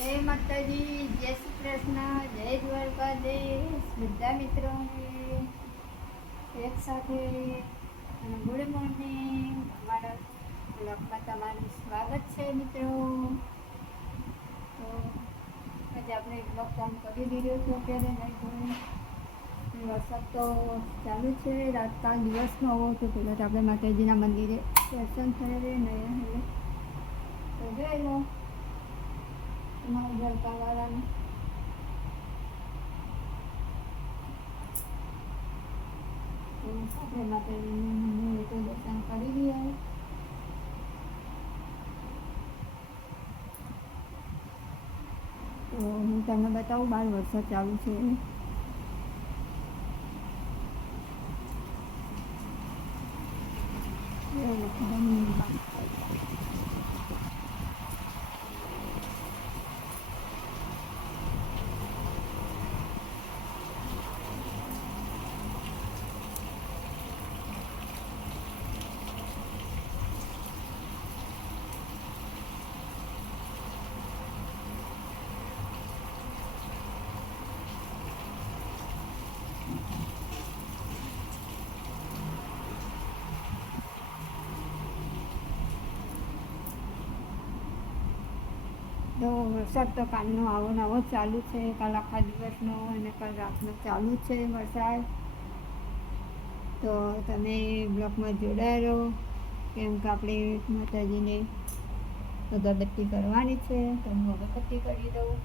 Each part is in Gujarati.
જય માતાજી, જય શ્રી કૃષ્ણ, જય દ્વારકાધીશ. બધા મિત્રોને એક સાથે ગુડ મોર્નિંગ. અમારા બ્લોગમાં તમારું સ્વાગત છે મિત્રો. તો આજે આપણે બ્લોગ કામ કરી દીધો છે અત્યારે, નહીં વરસાદ તો ચાલુ છે. રાત રાતકાલ દિવસમાં હોવો તો પહેલાં તો આપણે માતાજીના મંદિરે દર્શન થયેલું નહીં તો જોઈ લો તમારા જલપાવાળાને તો આપણે માતાજીનું મંદિરે તો દર્શન કરી લઈએ તો હું તમને બતાવું બહાર વરસાદ ચાલુ છે એકદમ તો વરસાદ તો કાલનો આવો નવો ચાલુ છે, કાલ આખા દિવસનો અને કાલ રાતનો ચાલુ છે વરસાદ. તો તમે બ્લોકમાં જોડાયા રહો કેમ કે આપણે માતાજીને અગરબત્તી કરવાની છે, તો હું અગરબત્તી કરી દઉં.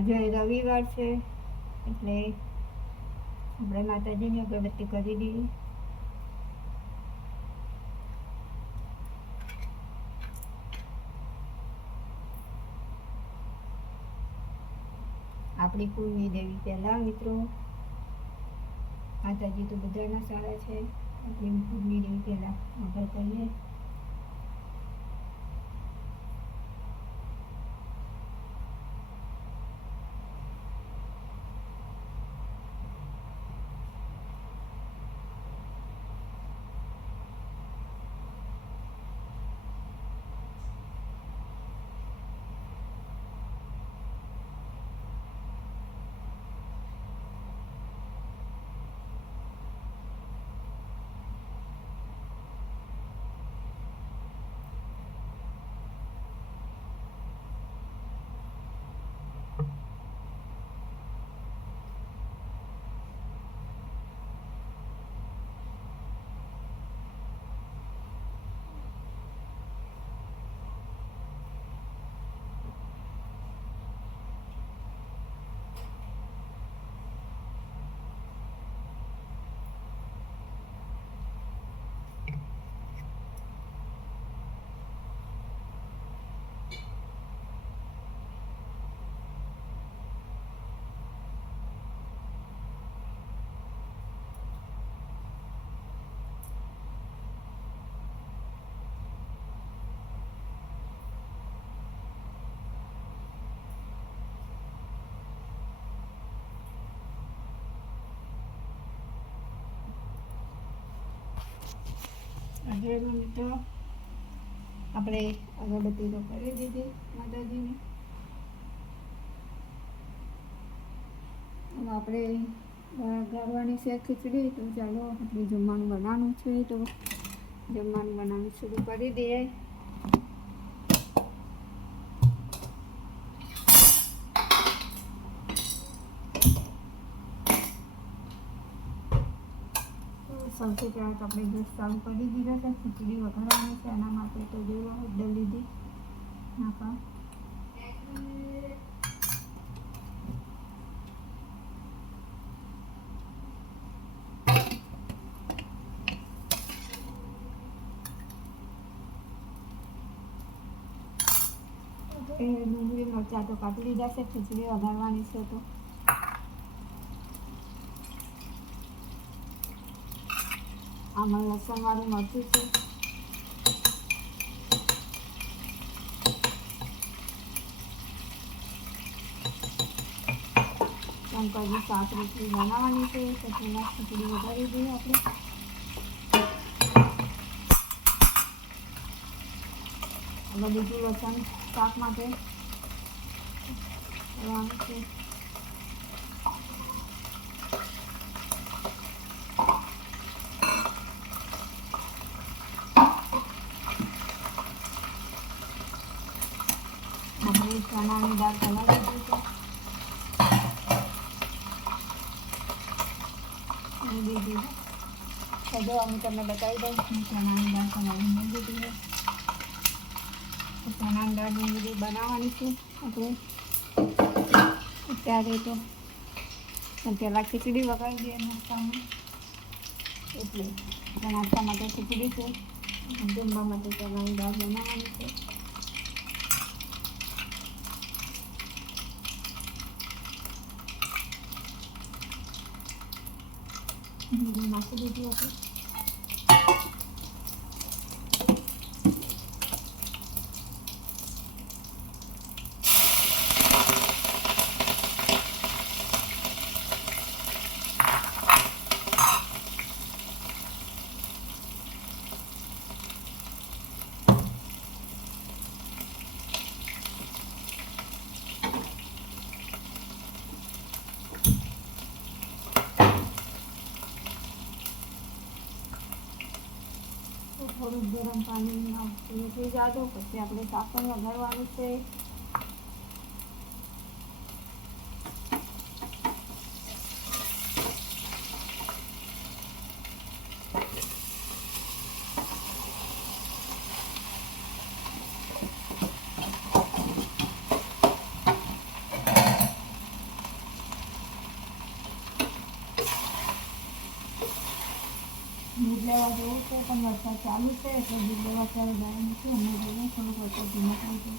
આજે રવિવાર છે, એટલે આપણે માતાજીની અગરબત્તી કરી દીધી આપણી કુળની દેવી પહેલાં, મિત્રો. માતાજી તો બધાના સારા છે. આપણી કુળની દેવી પહેલાં આગળ કરીએ. આજે મિત્રો આપણે અગરબત્તી તો કરી દીધી માતાજીની. આપણે ગાળવાની છે ખીચડી, તો ચાલો આપણે જમવાનું બનાવવાનું છે, તો જમવાનું બનાવવાનું શરૂ કરી દઈએ. સૌથી પહેલાં તો આપણે ગેસ કરી દીધો છે. ખીચડી વઘારવાની છે. એના માટે તો જે હળદર લીધી. નાખવા ડુંગળી, મરચાં તો કાઢી લીધા છે. ખીચડી વઘારવાની છે તો. આમાં લસણ વાળું મરચું છે શંકરજી શાક રોટલી બનાવવાની છે તો પહેલાં ખીચડી વઘારી દઈએ આપણે અને બીજું લસણ શાક માટે છે આપણે ચણાની દાળ પલાળી દીધી છે. બીજી સજો અમે તમને બતાવી દઉં. હું ચણાની દાળ પલાળી મૂકી દીધી છે. ચણાની દાળ ડુંગળી બનાવવાની છે. આપણે અત્યારે તો પહેલાં ખીચડી વગાડી દઈએ નાસ્તામાં. એટલે પણ નાસ્તા માટે ખીચડી છે. જમવા માટે ચણાની દાળ બનાવવાની છે. જીરું નાખી દીધું થોડુંક ગરમ પાણી આવતું થઈ જાજો પછી આપણે સાકર વઘારવાનું છે દૂધ લેવા જવું છે પણ વરસાદ ચાલુ છે, એટલે દૂધ લેવા અત્યારે જાય નથી અમે જઈએ થોડુંક વરસાદ ધીમો ચાલો વગાડી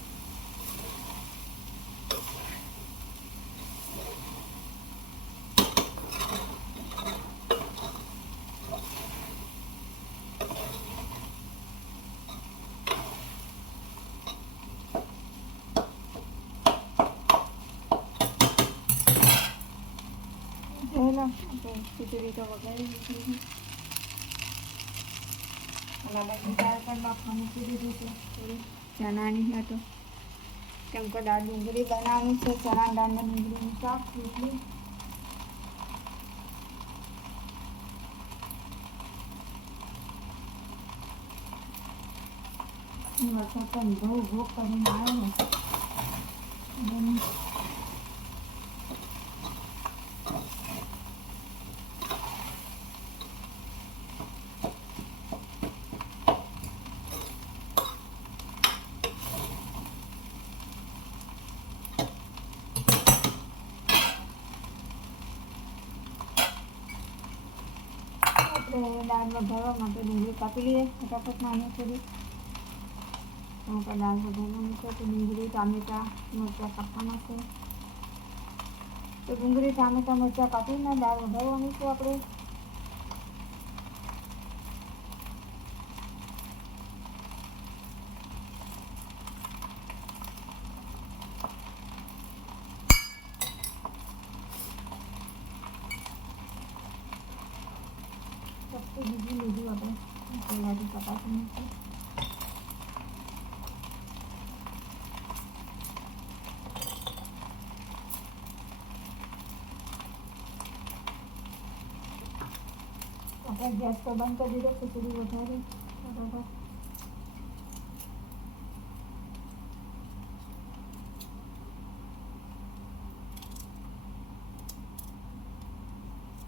છે દાળ પણ બાફવા મૂકી ચણાની હતો કેમ કે દાળ ડુંગળી બનાવવાની છે ચણા દાળને ડુંગળીનું શાક, રોટલી. વરસાદ પણ બહુ ભોગ કરીને આવ્યો આપણે દાળ વધારવા માટે ડુંગળી કાપી લઈએ, ફટાફટ નાની થોડી. દાળ વધારવાની છે, તો ડુંગળી, ટામેટા, મરચાં કાપવાના છે. તો ડુંગળી, ટામેટા, મરચાં કાપીને દાળ વધારવાની છે આપણે સસ્તું બીજું લીધું આપણે પહેલાંથી કપાસી મૂકી આપણે ગેસ તો બંધ કરી દીધો ખીચડી વધારે ફટાફટ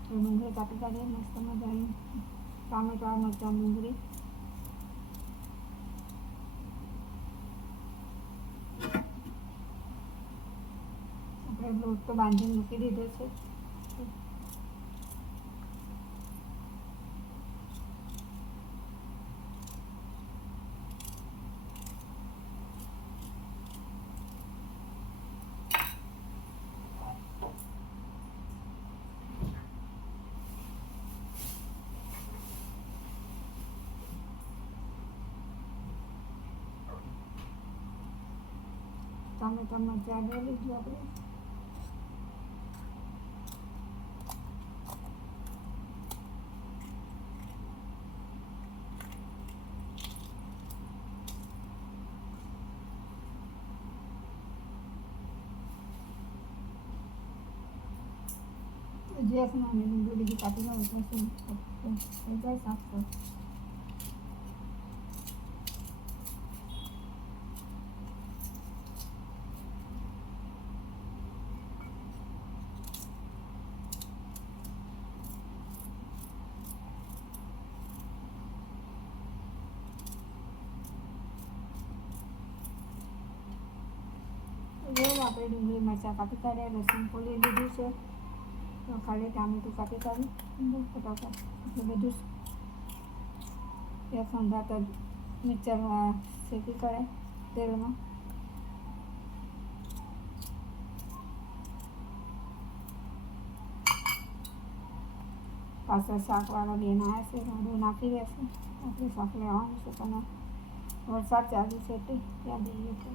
તો ડુંગળી કાપી કાઢીએ મસ્ત મજાની ટામેટા મરચાં ડુંગળી આપણે લોટ તો બાંધીને મૂકી દીધો છે ટામેટા તમે લઈ લીધું આપણે. જે નાની ડુંગળી બીજી કાપી શું થઈ જાય સાફ કર જો આપણે ડુંગળી, મરચાં કાપી કાઢ્યા, લસણ ફોલી લીધું છે. ખાલી ટામેટું કાપી કાઢ્યું. ફટાફટ એટલે બધું એક મિક્સર જ મિક્સરમાં શેકી કરાય તેલમાં. પાછળ શાકવાળા બેન આવ્યા છે રોડું નાખી દેશે આપણે શાક લેવાનું છે તમે વરસાદ ચાલુ છે તે ત્યાં જઈએ તો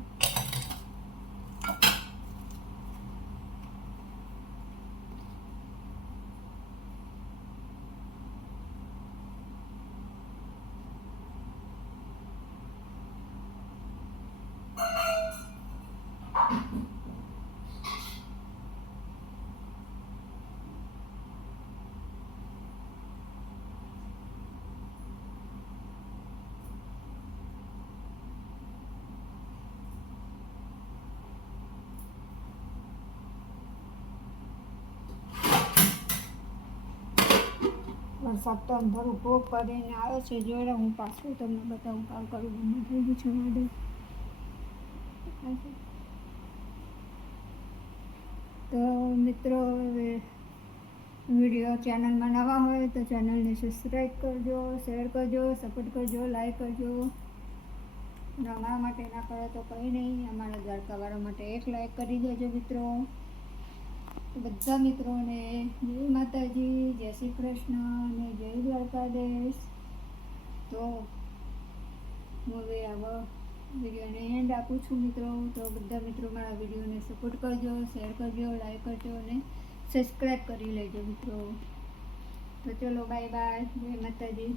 વરસાદ તો અંદર ભોગ કરીને આવ્યો છે. જોડે હું પાછું તમને બતાવું કામ કરું બંધ થઈ ગયું છે વાદળ તો મિત્રો વીડિયો ચેનલમાં નવા હોય તો ચેનલને સબસ્ક્રાઈબ કરજો શેર કરજો સપોર્ટ કરજો લાઈક કરજો. અને અમારા માટે ના કરો તો કંઈ નહીં. અમારા દ્વારકાવાળા માટે એક લાઈક કરી દેજો મિત્રો. બધા મિત્રોને જય માતાજી, જય શ્રી કૃષ્ણ અને જય દ્વારકાધીશ. તો હું હવે આવા વિડીયોને એન્ડ આપું છું મિત્રો. તો બધા મિત્રો મારા વિડીયોને સપોર્ટ કરજો શેર કરજો લાઈક કરજો અને સબસ્ક્રાઈબ કરી લેજો મિત્રો. તો ચલો બાય બાય જય માતાજી.